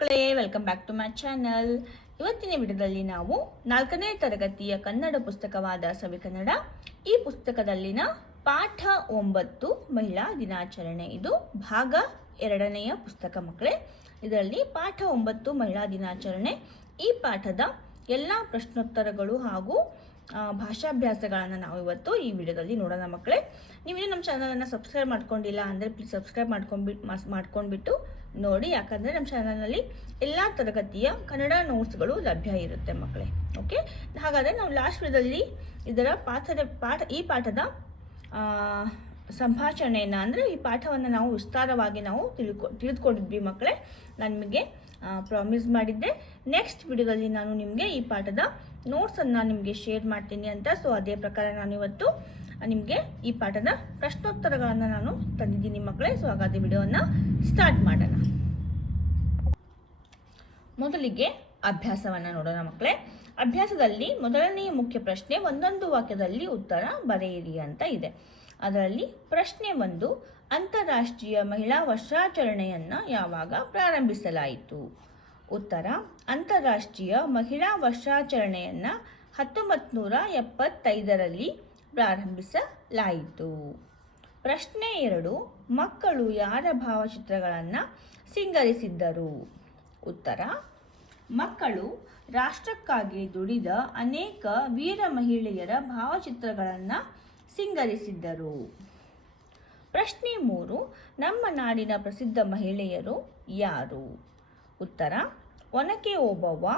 ಮಕ್ಕಳೇ welcome back to my channel ಇವತ್ತಿನ ವಿಡಿಯೋದಲ್ಲಿ ನಾವು ನಾಲ್ಕನೇ ತರಗತಿಯ ಕನ್ನಡ ಪುಸ್ತಕವಾದ ಸವಿ ಕನ್ನಡ, ಈ ಪುಸ್ತಕದಲ್ಲಿನ ಪಾಠ ಒಂಬತ್ತು ಮಹಿಳಾ ದಿನಾಚರಣೆ. ಇದು ಭಾಗ ಎರಡನೆಯ ಪುಸ್ತಕ ಮಕ್ಕಳೇ. ಇದರಲ್ಲಿ ಪಾಠ ಒಂಬತ್ತು ಮಹಿಳಾ ದಿನಾಚರಣೆ. ಈ ಪಾಠದ ಎಲ್ಲ ಪ್ರಶ್ನೋತ್ತರಗಳು ಹಾಗೂ ಭಾಷಾಭ್ಯಾಸಗಳನ್ನು ನಾವು ಇವತ್ತು ಈ ವಿಡಿಯೋದಲ್ಲಿ ನೋಡೋಣ ಮಕ್ಕಳೇ. ನೀವೇನು ನಮ್ಮ ಚಾನಲನ್ನು ಸಬ್ಸ್ಕ್ರೈಬ್ ಮಾಡ್ಕೊಂಡಿಲ್ಲ ಅಂದರೆ ಪ್ಲೀಸ್ ಸಬ್ಸ್ಕ್ರೈಬ್ ಮಾಡ್ಕೊಂಡ್ಬಿಟ್ಟು ಮಾಡ್ಕೊಂಡ್ಬಿಟ್ಟು ನೋಡಿ, ಯಾಕಂದರೆ ನಮ್ಮ ಚಾನಲ್ನಲ್ಲಿ ಎಲ್ಲ ತರಗತಿಯ ಕನ್ನಡ ನೋಟ್ಸ್ಗಳು ಲಭ್ಯ ಇರುತ್ತೆ ಮಕ್ಕಳೇ. ಓಕೆ? ಹಾಗಾದರೆ ನಾವು ಲಾಸ್ಟ್ ವಿಡಿಯೋದಲ್ಲಿ ಇದರ ಪಾಠದ ಪಾಠ ಈ ಪಾಠದ ಸಂಭಾಷಣೆಯನ್ನು ಅಂದರೆ ಈ ಪಾಠವನ್ನು ನಾವು ವಿಸ್ತಾರವಾಗಿ ನಾವು ತಿಳ್ಕೊ ತಿಳಿದುಕೊಂಡಿದ್ವಿ ಮಕ್ಕಳೇ. ನಾನು ನಿಮಗೆ ಪ್ರಾಮಿಸ್ ಮಾಡಿದ್ದೆ. ನೆಕ್ಸ್ಟ್ ವಿಡಿಯೋದಲ್ಲಿ ನಾನು ನಿಮಗೆ ಈ ಪಾಠದ ನೋಟ್ಸನ್ನು ನಿಮಗೆ ಶೇರ್ ಮಾಡ್ತೀನಿ ಅಂತ. ಸೊ ಅದೇ ಪ್ರಕಾರ ನಾನು ಇವತ್ತು ನಿಮಗೆ ಈ ಪಾಠದ ಪ್ರಶ್ನೋತ್ತರಗಳನ್ನು ನಾನು ತಂದಿದ್ದೀನಿ ಮಕ್ಕಳೇ. ಸೊ ಹಾಗಾದ್ರೆ ವಿಡಿಯೋವನ್ನು ಸ್ಟಾರ್ಟ್ ಮಾಡೋಣ. ಮೊದಲಿಗೆ ಅಭ್ಯಾಸವನ್ನು ನೋಡೋಣ ಮಕ್ಕಳೇ. ಅಭ್ಯಾಸದಲ್ಲಿ ಮೊದಲನೆಯ ಮುಖ್ಯ ಪ್ರಶ್ನೆ, ಒಂದೊಂದು ವಾಕ್ಯದಲ್ಲಿ ಉತ್ತರ ಬರೆಯಿರಿ ಅಂತ ಇದೆ. ಅದರಲ್ಲಿ ಪ್ರಶ್ನೆ ಒಂದು, ಅಂತಾರಾಷ್ಟ್ರೀಯ ಮಹಿಳಾ ವರ್ಷಾಚರಣೆಯನ್ನು ಯಾವಾಗ ಪ್ರಾರಂಭಿಸಲಾಯಿತು? ಉತ್ತರ, ಅಂತಾರಾಷ್ಟ್ರೀಯ ಮಹಿಳಾ ವರ್ಷಾಚರಣೆಯನ್ನು ಹತ್ತೊಂಬತ್ತು ನೂರ ಎಪ್ಪತ್ತೈದರಲ್ಲಿ ಪ್ರಾರಂಭಿಸಲಾಯಿತು. ಪ್ರಶ್ನೆ ಎರಡು, ಮಕ್ಕಳು ಯಾರ ಭಾವಚಿತ್ರಗಳನ್ನು ಸಿಂಗರಿಸಿದ್ದರು? ಉತ್ತರ, ಮಕ್ಕಳು ರಾಷ್ಟ್ರಕ್ಕಾಗಿ ದುಡಿದ ಅನೇಕ ವೀರ ಮಹಿಳೆಯರ ಭಾವಚಿತ್ರಗಳನ್ನು ಸಿಂಗರಿಸಿದ್ದರು. ಪ್ರಶ್ನೆ ಮೂರು, ನಮ್ಮ ನಾಡಿನ ಪ್ರಸಿದ್ಧ ಮಹಿಳೆಯರು ಯಾರು? ಉತ್ತರ ಒನಕೆ ಓಬವ್ವ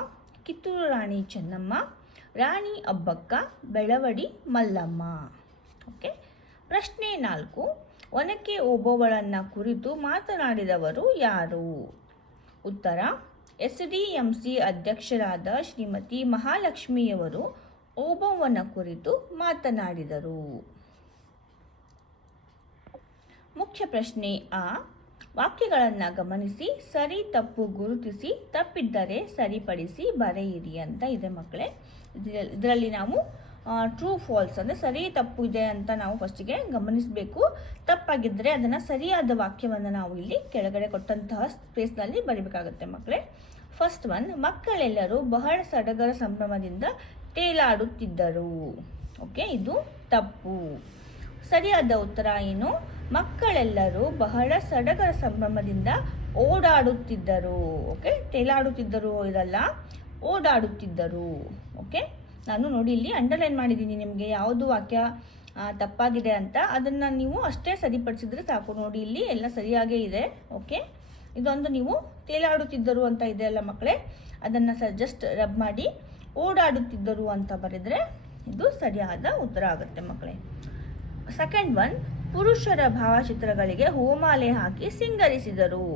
ಕಿತ್ತೂರು ರಾಣಿ ಚೆನ್ನಮ್ಮ, ರಾಣಿ ಅಬ್ಬಕ್ಕ, ಬೆಳವಡಿ ಮಲ್ಲಮ್ಮ. ಓಕೆ? ಪ್ರಶ್ನೆ ನಾಲ್ಕು. ಒನಕೆ ಓಬವ್ವಳನ್ನು ಕುರಿತು ಮಾತನಾಡಿದವರು ಯಾರು? ಉತ್ತರ. ಎಸ್ ಡಿ ಎಂ ಸಿ ಅಧ್ಯಕ್ಷರಾದ ಶ್ರೀಮತಿ ಮಹಾಲಕ್ಷ್ಮಿಯವರು ಓಬವ್ವನ ಕುರಿತು ಮಾತನಾಡಿದರು. ಮುಖ್ಯ ಪ್ರಶ್ನೆ ಆ. ವಾಕ್ಯಗಳನ್ನು ಗಮನಿಸಿ, ಸರಿ ತಪ್ಪು ಗುರುತಿಸಿ, ತಪ್ಪಿದ್ದರೆ ಸರಿಪಡಿಸಿ ಬರೆಯಿರಿ ಅಂತ ಇದೆ ಮಕ್ಕಳೇ. ಇದರಲ್ಲಿ ನಾವು ಟ್ರೂ ಫಾಲ್ಸ್ ಅಂದರೆ ಸರಿ ತಪ್ಪು ಇದೆ ಅಂತ ನಾವು ಫಸ್ಟಿಗೆ ಗಮನಿಸಬೇಕು. ತಪ್ಪಾಗಿದ್ದರೆ ಅದನ್ನು ಸರಿಯಾದ ವಾಕ್ಯವನ್ನು ನಾವು ಇಲ್ಲಿ ಕೆಳಗಡೆ ಕೊಟ್ಟಂತಹ ಸ್ಪೇಸ್ನಲ್ಲಿ ಬರೀಬೇಕಾಗುತ್ತೆ ಮಕ್ಕಳೇ. ಫಸ್ಟ್ ಒನ್ ಮಕ್ಕಳೆಲ್ಲರೂ ಬಹಳ ಸಡಗರ ಸಂಭ್ರಮದಿಂದ ತೇಲಾಡುತ್ತಿದ್ದರು. ಓಕೆ ಇದು ತಪ್ಪು. ಸರಿಯಾದ ಉತ್ತರ ಏನು? ಮಕ್ಕಳೆಲ್ಲರೂ ಬಹಳ ಸಡಗರ ಸಂಭ್ರಮದಿಂದ ಓಡಾಡುತ್ತಿದ್ದರು, ಓಕೆ? ತೇಲಾಡುತ್ತಿದ್ದರು ಇದಲ್ಲ, ಓಡಾಡುತ್ತಿದ್ದರು, ಓಕೆ? ನಾನು ನೋಡಿ ಇಲ್ಲಿ ಅಂಡರ್ಲೈನ್ ಮಾಡಿದ್ದೀನಿ ನಿಮಗೆ ಯಾವುದು ವಾಕ್ಯ ತಪ್ಪಾಗಿದೆ ಅಂತ. ಅದನ್ನು ನೀವು ಅಷ್ಟೇ ಸರಿಪಡಿಸಿದ್ರೆ ಸಾಕು. ನೋಡಿ ಇಲ್ಲಿ ಎಲ್ಲ ಸರಿಯಾಗೇ ಇದೆ, ಓಕೆ? ಇದೊಂದು ನೀವು ತೇಲಾಡುತ್ತಿದ್ದರು ಅಂತ ಇದೆ ಅಲ್ಲ ಮಕ್ಕಳೇ? ಅದನ್ನು ಸ ಜಸ್ಟ್ ರಬ್ ಮಾಡಿ ಓಡಾಡುತ್ತಿದ್ದರು ಅಂತ ಬರೆದರೆ ಇದು ಸರಿಯಾದ ಉತ್ತರ ಆಗುತ್ತೆ ಮಕ್ಕಳೇ. ಸೆಕೆಂಡ್ ಒನ್ ಪುರುಷರ ಭಾವಚಿತ್ರಗಳಿಗೆ ಹೂಮಾಲೆ ಹಾಕಿ ಸಿಂಗರಿಸಿದರು.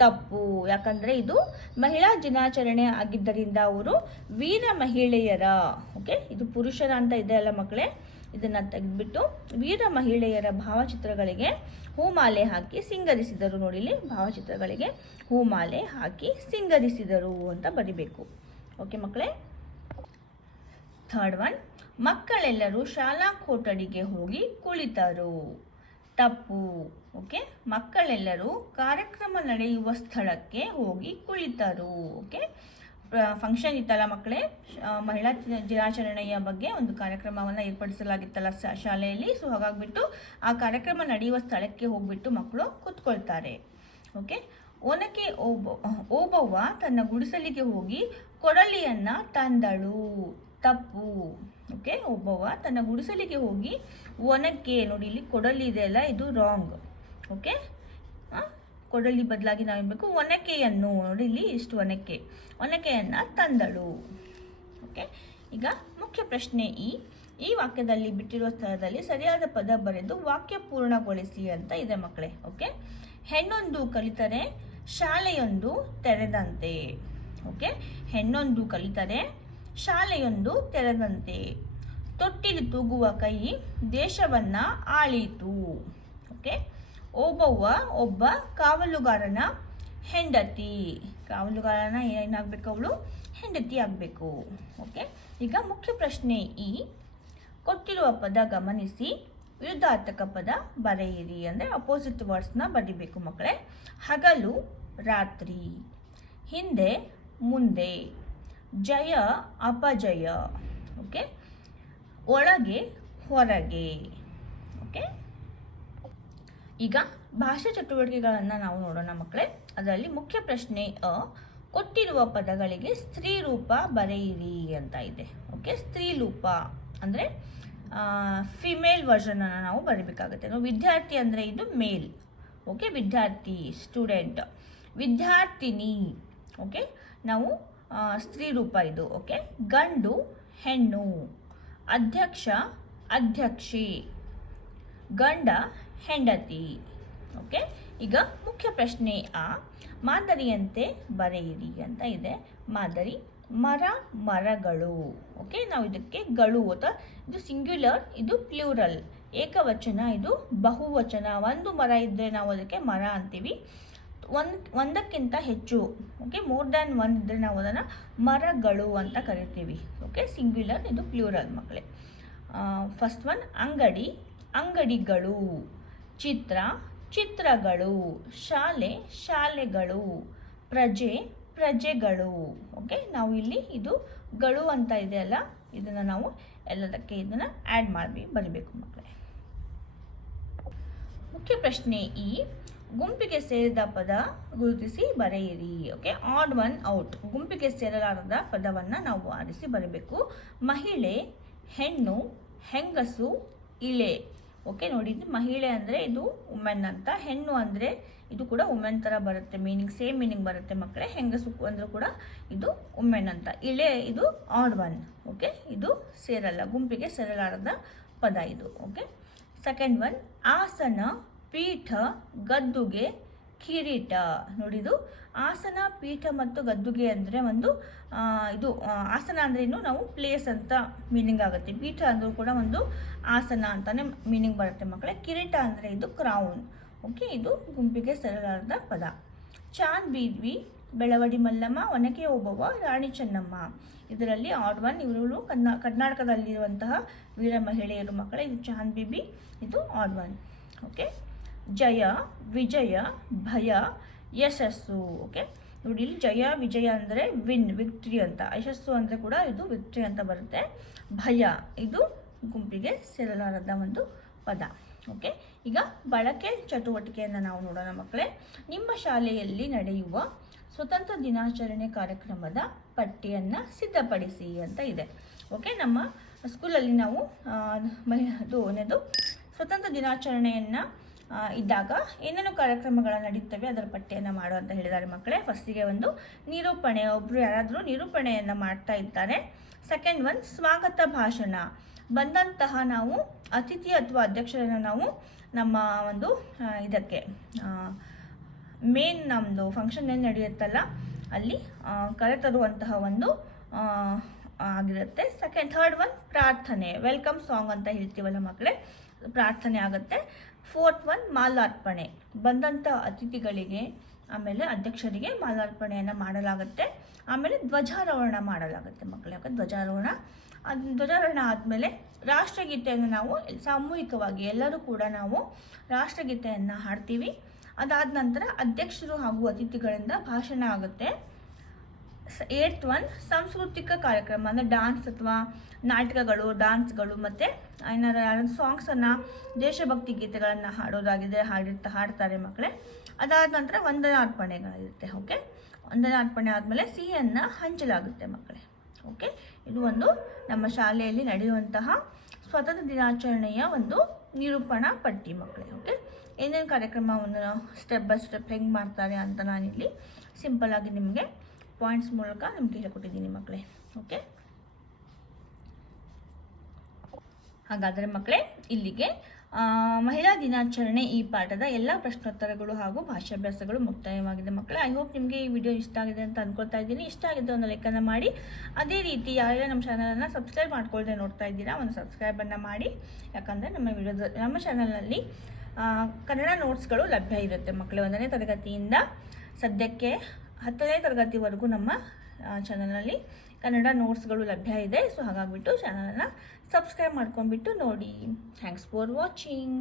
ತಪ್ಪು, ಯಾಕಂದ್ರೆ ಇದು ಮಹಿಳಾ ದಿನಾಚರಣೆ ಆಗಿದ್ದರಿಂದ ಅವರು ವೀರ ಮಹಿಳೆಯರ ಓಕೆ ಇದು ಪುರುಷರ ಅಂತ ಇದೆ ಅಲ್ಲ ಮಕ್ಕಳೇ? ಇದನ್ನ ತೆಗೆದ್ಬಿಟ್ಟು ವೀರ ಮಹಿಳೆಯರ ಭಾವಚಿತ್ರಗಳಿಗೆ ಹೂಮಾಲೆ ಹಾಕಿ ಸಿಂಗರಿಸಿದರು ನೋಡಿ ಇಲ್ಲಿ. ಭಾವಚಿತ್ರಗಳಿಗೆ ಹೂಮಾಲೆ ಹಾಕಿ ಸಿಂಗರಿಸಿದರು ಅಂತ ಬರಿಬೇಕು. ಓಕೆ ಮಕ್ಕಳೇ? ಥರ್ಡ್ ಒನ್ ಮಕ್ಕಳೆಲ್ಲರೂ ಶಾಲಾ ಕೊಠಡಿಗೆ ಹೋಗಿ ಕುಳಿತರು. ತಪ್ಪು, ಓಕೆ? ಮಕ್ಕಳೆಲ್ಲರೂ ಕಾರ್ಯಕ್ರಮ ನಡೆಯುವ ಸ್ಥಳಕ್ಕೆ ಹೋಗಿ ಕುಳಿತರು, ಓಕೆ? ಫಂಕ್ಷನ್ ಇತ್ತಲ್ಲ ಮಕ್ಕಳೇ? ಮಹಿಳಾ ದಿನ- ದಿನಾಚರಣೆಯ ಬಗ್ಗೆ ಒಂದು ಕಾರ್ಯಕ್ರಮವನ್ನು ಏರ್ಪಡಿಸಲಾಗಿತ್ತಲ್ಲ ಶಾಲೆಯಲ್ಲಿ. ಸೊ ಹಾಗಾಗ್ಬಿಟ್ಟು ಆ ಕಾರ್ಯಕ್ರಮ ನಡೆಯುವ ಸ್ಥಳಕ್ಕೆ ಹೋಗ್ಬಿಟ್ಟು ಮಕ್ಕಳು ಕೂತ್ಕೊಳ್ತಾರೆ, ಓಕೆ? ಒನಕೆ ಓಬ, ಓಬವ್ವ ತನ್ನ ಗುಡಿಸಲಿಗೆ ಹೋಗಿ ಕೊರಳಿಯನ್ನ ತಂದಳು. ತಪ್ಪು. ಓಕೆ ಒಬ್ಬವ ತನ್ನ ಗುಡಿಸಲಿಗೆ ಹೋಗಿ ಒನಕ್ಕೆ ನೋಡಿ, ಇಲ್ಲಿ ಕೊಡಲಿ ಇದೆ ಅಲ್ಲ, ಇದು ರಾಂಗ್ ಓಕೆ ಕೊಡಲಿ ಬದಲಾಗಿ ನಾವೇನ್ಬೇಕು? ಒನಕೆಯನ್ನು ನೋಡಿ, ಇಲ್ಲಿ ಇಷ್ಟು ಒನಕೆ. ಒನಕೆಯನ್ನು ತಂದಳು. ಓಕೆ ಈಗ ಮುಖ್ಯ ಪ್ರಶ್ನೆ ಈ. ಈ ವಾಕ್ಯದಲ್ಲಿ ಬಿಟ್ಟಿರುವ ಸ್ಥಳದಲ್ಲಿ ಸರಿಯಾದ ಪದ ಬರೆದು ವಾಕ್ಯ ಪೂರ್ಣಗೊಳಿಸಿ ಅಂತ ಇದೆ ಮಕ್ಕಳೇ. ಓಕೆ ಹೆಣ್ಣೊಂದು ಕಲಿತರೆ, ಶಾಲೆಯೊಂದು ತೆರೆದಂತೆ. ಓಕೆ ಹೆಣ್ಣೊಂದು ಕಲಿತರೆ ಶಾಲೆಯೊಂದು ತೆರೆದಂತೆ. ತೊಟ್ಟಿಲು ತೂಗುವ ಕೈ ದೇಶವನ್ನ ಆಳೀತು. ಓಕೆ? ಒಬ್ಬವ್ವ ಒಬ್ಬ ಕಾವಲುಗಾರನ ಹೆಂಡತಿ. ಕಾವಲುಗಾರನ ಏನಾಗಬೇಕು ಅವಳು? ಹೆಂಡತಿ ಆಗಬೇಕು. ಓಕೆ? ಈಗ ಮುಖ್ಯ ಪ್ರಶ್ನೆ ಈ. ಕೊಟ್ಟಿರುವ ಪದ ಗಮನಿಸಿ. ವಿರುದ್ಧಾರ್ಥಕ ಪದ ಬರೆಯಿರಿ. ಅಂದರೆ ಅಪೋಸಿಟ್ ವರ್ಡ್ಸ್ನ ಬರಿಬೇಕು ಮಕ್ಕಳೇ. ಹಗಲು, ರಾತ್ರಿ. ಹಿಂದೆ, ಮುಂದೆ. ಜಯ ಅಪಜಯ ಓಕೆ ಒಳಗೆ, ಹೊರಗೆ ಓಕೆ ಈಗ ಭಾಷಾ ಚಟುವಟಿಕೆಗಳನ್ನು ನಾವು ನೋಡೋಣ ಮಕ್ಕಳೇ ಅದರಲ್ಲಿ ಮುಖ್ಯ ಪ್ರಶ್ನೆ ಅ, ಕೊಟ್ಟಿರುವ ಪದಗಳಿಗೆ ಸ್ತ್ರೀ ರೂಪ ಬರೆಯಿರಿ ಅಂತ ಇದೆ ಓಕೆ ಸ್ತ್ರೀ ರೂಪ ಅಂದರೆ ಫಿಮೇಲ್ ವರ್ಷನನ್ನು ನಾವು ಬರೀಬೇಕಾಗುತ್ತೆ. ವಿದ್ಯಾರ್ಥಿ ಅಂದರೆ ಇದು ಮೇಲ್ ಓಕೆ ವಿದ್ಯಾರ್ಥಿ ಸ್ಟೂಡೆಂಟ್ ವಿದ್ಯಾರ್ಥಿನಿ ಓಕೆ ನಾವು ಸ್ತ್ರೀ ರೂಪ ಇದು ಓಕೆ ಗಂಡು, ಹೆಣ್ಣು. ಅಧ್ಯಕ್ಷ, ಅಧ್ಯಕ್ಷಿ. ಗಂಡ, ಹೆಂಡತಿ ಓಕೆ ಈಗ ಮುಖ್ಯ ಪ್ರಶ್ನೆ ಆ, ಮಾದರಿಯಂತೆ ಬರೆಯಿರಿ ಅಂತ ಇದೆ. ಮಾದರಿ, ಮರ, ಮರಗಳು ಓಕೆ ನಾವು ಇದಕ್ಕೆ ಗಳು ಅಂತ, ಇದು ಸಿಂಗ್ಯುಲರ್ ಇದು ಪ್ಲೂರಲ್ ಏಕವಚನ, ಇದು ಬಹುವಚನ. ಒಂದು ಮರ ಇದ್ದರೆ ನಾವು ಅದಕ್ಕೆ ಮರ ಅಂತೀವಿ. ಒಂದು, ಒಂದಕ್ಕಿಂತ ಹೆಚ್ಚು ಓಕೆ ಮೋರ್ ದ್ಯಾನ್ ಒನ್ ಇದ್ದರೆ ನಾವು ಅದನ್ನು ಮರಗಳು ಅಂತ ಕರಿತೀವಿ ಓಕೆ ಸಿಂಗ್ಯುಲರ್ ಇದು ಪ್ಲೂರಲ್ ಮಕ್ಕಳೇ. ಫಸ್ಟ್ ಒನ್ ಅಂಗಡಿ, ಅಂಗಡಿಗಳು, ಚಿತ್ರ, ಚಿತ್ರಗಳು, ಶಾಲೆ, ಶಾಲೆಗಳು, ಪ್ರಜೆ, ಪ್ರಜೆಗಳು ಓಕೆ ನಾವು ಇಲ್ಲಿ ಇದು ಗಳು ಅಂತ ಇದೆ ಅಲ್ಲ, ಇದನ್ನು ನಾವು ಎಲ್ಲದಕ್ಕೆ ಇದನ್ನು ಆ್ಯಡ್ ಮಾಡಿ ಬರಿಬೇಕು ಮಕ್ಕಳೇ. ಮುಖ್ಯ ಪ್ರಶ್ನೆ ಈ ಗುಂಪಿಗೆ ಸೇರಿದ ಪದ ಗುರುತಿಸಿ ಬರೆಯಿರಿ ಓಕೆ ಆಡ್ ಒನ್ ಔಟ್ ಗುಂಪಿಗೆ ಸೇರಲಾರದ ಪದವನ್ನು ನಾವು ಆರಿಸಿ ಬರಬೇಕು. ಮಹಿಳೆ, ಹೆಣ್ಣು, ಹೆಂಗಸು, ಇಳೆ. ಓಕೆ ನೋಡಿ ಮಹಿಳೆ ಅಂದರೆ ಇದು ಉಮೆನ್ ಅಂತ. ಹೆಣ್ಣು ಅಂದರೆ ಇದು ಕೂಡ ವುಮೆನ್ ಥರ ಬರುತ್ತೆ. ಮೀನಿಂಗ್ ಸೇಮ್ ಮೀನಿಂಗ್ ಬರುತ್ತೆ ಮಕ್ಕಳೇ. ಹೆಂಗಸು ಅಂದರೂ ಕೂಡ ಇದು ಉಮೆನ್ ಅಂತ. ಇಳೆ, ಇದು ಆಡ್ ಒನ್ ಓಕೆ ಇದು ಸೇರಲ್ಲ. ಗುಂಪಿಗೆ ಸೇರಲಾರದ ಪದ ಇದು. ಓಕೆ ಸೆಕೆಂಡ್ ಒನ್ ಆಸನ ಪೀಠ ಗದ್ದುಗೆ ಕಿರೀಟ. ನೋಡಿದು ಆಸನ, ಪೀಠ ಮತ್ತು ಗದ್ದುಗೆ ಅಂದರೆ ಒಂದು ಇದು ಆಸನ ಅಂದ್ರೇನು ನಾವು ಪ್ಲೇಸ್ ಅಂತ ಮೀನಿಂಗ್ ಆಗುತ್ತೆ. ಪೀಠ ಅಂದ್ರೂ ಕೂಡ ಒಂದು ಆಸನ ಅಂತಾನೆ ಮೀನಿಂಗ್ ಬರುತ್ತೆ ಮಕ್ಕಳೇ. ಕಿರೀಟ ಅಂದರೆ ಇದು ಕ್ರೌನ್ ಓಕೆ ಇದು ಗುಂಪಿಗೆ ಸರಳಾದ ಪದ. ಚಾಂದ್ ಬೀದ್ವಿ ಬೆಳವಡಿ ಮಲ್ಲಮ್ಮ, ಒನಕೆ ಓಬವ್ವ, ರಾಣಿ ಚೆನ್ನಮ್ಮ. ಇದರಲ್ಲಿ ಆಡ್ ಒನ್ ಇವರು ಕನ್ನ, ಕರ್ನಾಟಕದಲ್ಲಿರುವಂತಹ ವೀರ ಮಹಿಳೆಯರು ಮಕ್ಕಳೇ. ಇದು ಚಾಂದ್ ಬೀಬಿ ಇದು ಆಡ್ ಒನ್ ಓಕೆ ಜಯ, ವಿಜಯ, ಭಯ, ಯಶಸ್ಸು ಓಕೆ ನೋಡಿ, ಇಲ್ಲಿ ಜಯ, ವಿಜಯ ಅಂದರೆ ವಿನ್ ವಿಕ್ಟ್ರಿ ಅಂತ. ಯಶಸ್ಸು ಅಂದರೆ ಕೂಡ ಇದು ವಿಕ್ಟ್ರಿ ಅಂತ ಬರುತ್ತೆ. ಭಯ, ಇದು ಗುಂಪಿಗೆ ಸೇರಲಾರದ ಒಂದು ಪದ ಓಕೆ ಈಗ ಬಳಕೆ ಚಟುವಟಿಕೆಯನ್ನು ನಾವು ನೋಡೋಣ ಮಕ್ಕಳೇ. ನಿಮ್ಮ ಶಾಲೆಯಲ್ಲಿ ನಡೆಯುವ ಸ್ವತಂತ್ರ ದಿನಾಚರಣೆ ಕಾರ್ಯಕ್ರಮದ ಪಟ್ಟಿಯನ್ನು ಸಿದ್ಧಪಡಿಸಿ ಅಂತ ಇದೆ ಓಕೆ ನಮ್ಮ ಸ್ಕೂಲಲ್ಲಿ ನಾವು ಅದು ಏನದು ಸ್ವತಂತ್ರ ದಿನಾಚರಣೆಯನ್ನು ಇದ್ದಾಗ ಏನೇನು ಕಾರ್ಯಕ್ರಮಗಳು ನಡೀತವೆ, ಅದರ ಪಟ್ಟಿಯನ್ನು ಮಾಡು ಅಂತ ಹೇಳಿದ್ದಾರೆ ಮಕ್ಕಳೇ. ಫಸ್ಟಿಗೆ ಒಂದು ನಿರೂಪಣೆ ಒಬ್ಬರು ಯಾರಾದರೂ ನಿರೂಪಣೆಯನ್ನು ಮಾಡ್ತಾ ಇದ್ದಾರೆ. ಸೆಕೆಂಡ್ ಒನ್ ಸ್ವಾಗತ ಭಾಷಣ. ಬಂದಂತಹ ನಾವು ಅತಿಥಿ ಅಥವಾ ಅಧ್ಯಕ್ಷರನ್ನು ನಾವು ನಮ್ಮ ಒಂದು ಇದಕ್ಕೆ ಮೇನ್ ನಮ್ಮದು ಫಂಕ್ಷನ್ ಏನು ನಡೆಯುತ್ತಲ್ಲ, ಅಲ್ಲಿ ಕರೆತರುವಂತಹ ಒಂದು ಆಗಿರುತ್ತೆ. ಸೆಕೆಂಡ್ ಥರ್ಡ್ ಒನ್ ಪ್ರಾರ್ಥನೆ. ವೆಲ್ಕಮ್ ಸಾಂಗ್ ಅಂತ ಹೇಳ್ತೀವಲ್ಲ ಮಕ್ಕಳೇ. ಪ್ರಾರ್ಥನೆ ಆಗುತ್ತೆ. ಫೋರ್ತ್ ಒನ್ ಮಾಲಾರ್ಪಣೆ. ಬಂದಂಥ ಅತಿಥಿಗಳಿಗೆ, ಆಮೇಲೆ ಅಧ್ಯಕ್ಷರಿಗೆ ಮಾಲಾರ್ಪಣೆಯನ್ನು ಮಾಡಲಾಗುತ್ತೆ. ಆಮೇಲೆ ಧ್ವಜಾರೋಹಣ ಮಾಡಲಾಗುತ್ತೆ ಮಕ್ಕಳು. ಯಾಕಂದ್ರೆ ಧ್ವಜಾರೋಹಣ ಧ್ವಜಾರೋಹಣ ಆದಮೇಲೆ ರಾಷ್ಟ್ರಗೀತೆಯನ್ನು ನಾವು ಸಾಮೂಹಿಕವಾಗಿ ಎಲ್ಲರೂ ಕೂಡ ನಾವು ರಾಷ್ಟ್ರಗೀತೆಯನ್ನು ಹಾಡ್ತೀವಿ. ಅದಾದ ನಂತರ ಅಧ್ಯಕ್ಷರು ಹಾಗೂ ಅತಿಥಿಗಳಿಂದ ಭಾಷಣ ಆಗುತ್ತೆ. ಏಟ್ ಒನ್ ಸಾಂಸ್ಕೃತಿಕ ಕಾರ್ಯಕ್ರಮ, ಅಂದರೆ ಡಾನ್ಸ್ ಅಥವಾ ನಾಟಕಗಳು ಡಾನ್ಸ್ಗಳು ಮತ್ತು ಏನಾರು ಸಾಂಗ್ಸನ್ನು ದೇಶಭಕ್ತಿ ಗೀತೆಗಳನ್ನು ಹಾಡೋದಾಗಿದೆ ಹಾಡಿರ್ತಾ, ಹಾಡ್ತಾರೆ ಮಕ್ಕಳೇ ಅದಾದ ನಂತರ ವಂದನಾರ್ಪಣೆಗಳಿರುತ್ತೆ ಓಕೆ ವಂದನಾರ್ಪಣೆ ಆದಮೇಲೆ ಸಿಹಿಯನ್ನು ಹಂಚಲಾಗುತ್ತೆ ಮಕ್ಕಳೇ ಓಕೆ ಇದು ಒಂದು ನಮ್ಮ ಶಾಲೆಯಲ್ಲಿ ನಡೆಯುವಂತಹ ಸ್ವತಂತ್ರ ದಿನಾಚರಣೆಯ ಒಂದು ನಿರೂಪಣಾ ಪಟ್ಟಿ ಮಕ್ಕಳೇ ಓಕೆ ಏನೇನು ಕಾರ್ಯಕ್ರಮವನ್ನು ಸ್ಟೆಪ್ ಬೈ ಸ್ಟೆಪ್ ಹೆಂಗೆ ಮಾಡ್ತಾರೆ ಅಂತ ನಾನಿಲ್ಲಿ ಸಿಂಪಲ್ ಆಗಿ ನಿಮಗೆ ಪಾಯಿಂಟ್ಸ್ ಮೂಲಕ ನಿಮ್ಗೆ ಹೇಳ್ಕೊಟ್ಟಿದ್ದೀನಿ ಮಕ್ಕಳೇ ಓಕೆ ಹಾಗಾದರೆ ಮಕ್ಕಳೇ ಇಲ್ಲಿಗೆ ಮಹಿಳಾ ದಿನಾಚರಣೆ ಈ ಪಾಠದ ಎಲ್ಲ ಪ್ರಶ್ನೋತ್ತರಗಳು ಹಾಗೂ ಭಾಷಾಭ್ಯಾಸಗಳು ಮುಕ್ತಾಯವಾಗಿದೆ ಮಕ್ಕಳೇ ಐ ಹೋಪ್ ನಿಮಗೆ ಈ ವಿಡಿಯೋ ಇಷ್ಟ ಆಗಿದೆ ಅಂತ ಅನ್ಕೊಳ್ತಾ ಇದ್ದೀನಿ. ಇಷ್ಟ ಆಗಿದೆ ಒಂದು ಲೆಕ್ಕನ ಮಾಡಿ. ಅದೇ ರೀತಿ ಯಾರೆಲ್ಲ ನಮ್ಮ ಚಾನಲನ್ನು ಸಬ್ಸ್ಕ್ರೈಬ್ ಮಾಡ್ಕೊಳ್ದೆ ನೋಡ್ತಾ ಇದ್ದೀರಾ, ಒಂದು ಸಬ್ಸ್ಕ್ರೈಬನ್ನು ಮಾಡಿ. ಯಾಕಂದರೆ ನಮ್ಮ ವಿಡಿಯೋದ ನಮ್ಮ ಚಾನಲ್ನಲ್ಲಿ ಕನ್ನಡ ನೋಟ್ಸ್ಗಳು ಲಭ್ಯ ಇರುತ್ತೆ ಮಕ್ಕಳೇ ಒಂದನೇ ತರಗತಿಯಿಂದ ಸದ್ಯಕ್ಕೆ ಹತ್ತನೇ ತರಗತಿವರೆಗೂ ನಮ್ಮ ಚಾನಲಲ್ಲಿ ಕನ್ನಡ ನೋಟ್ಸ್ಗಳು ಲಭ್ಯ ಇದೆ. ಸೊ ಹಾಗಾಗಿಬಿಟ್ಟು ಚಾನಲನ್ನು ಸಬ್ಸ್ಕ್ರೈಬ್ ಮಾಡ್ಕೊಂಡ್ಬಿಟ್ಟು ನೋಡಿ. Thanks for watching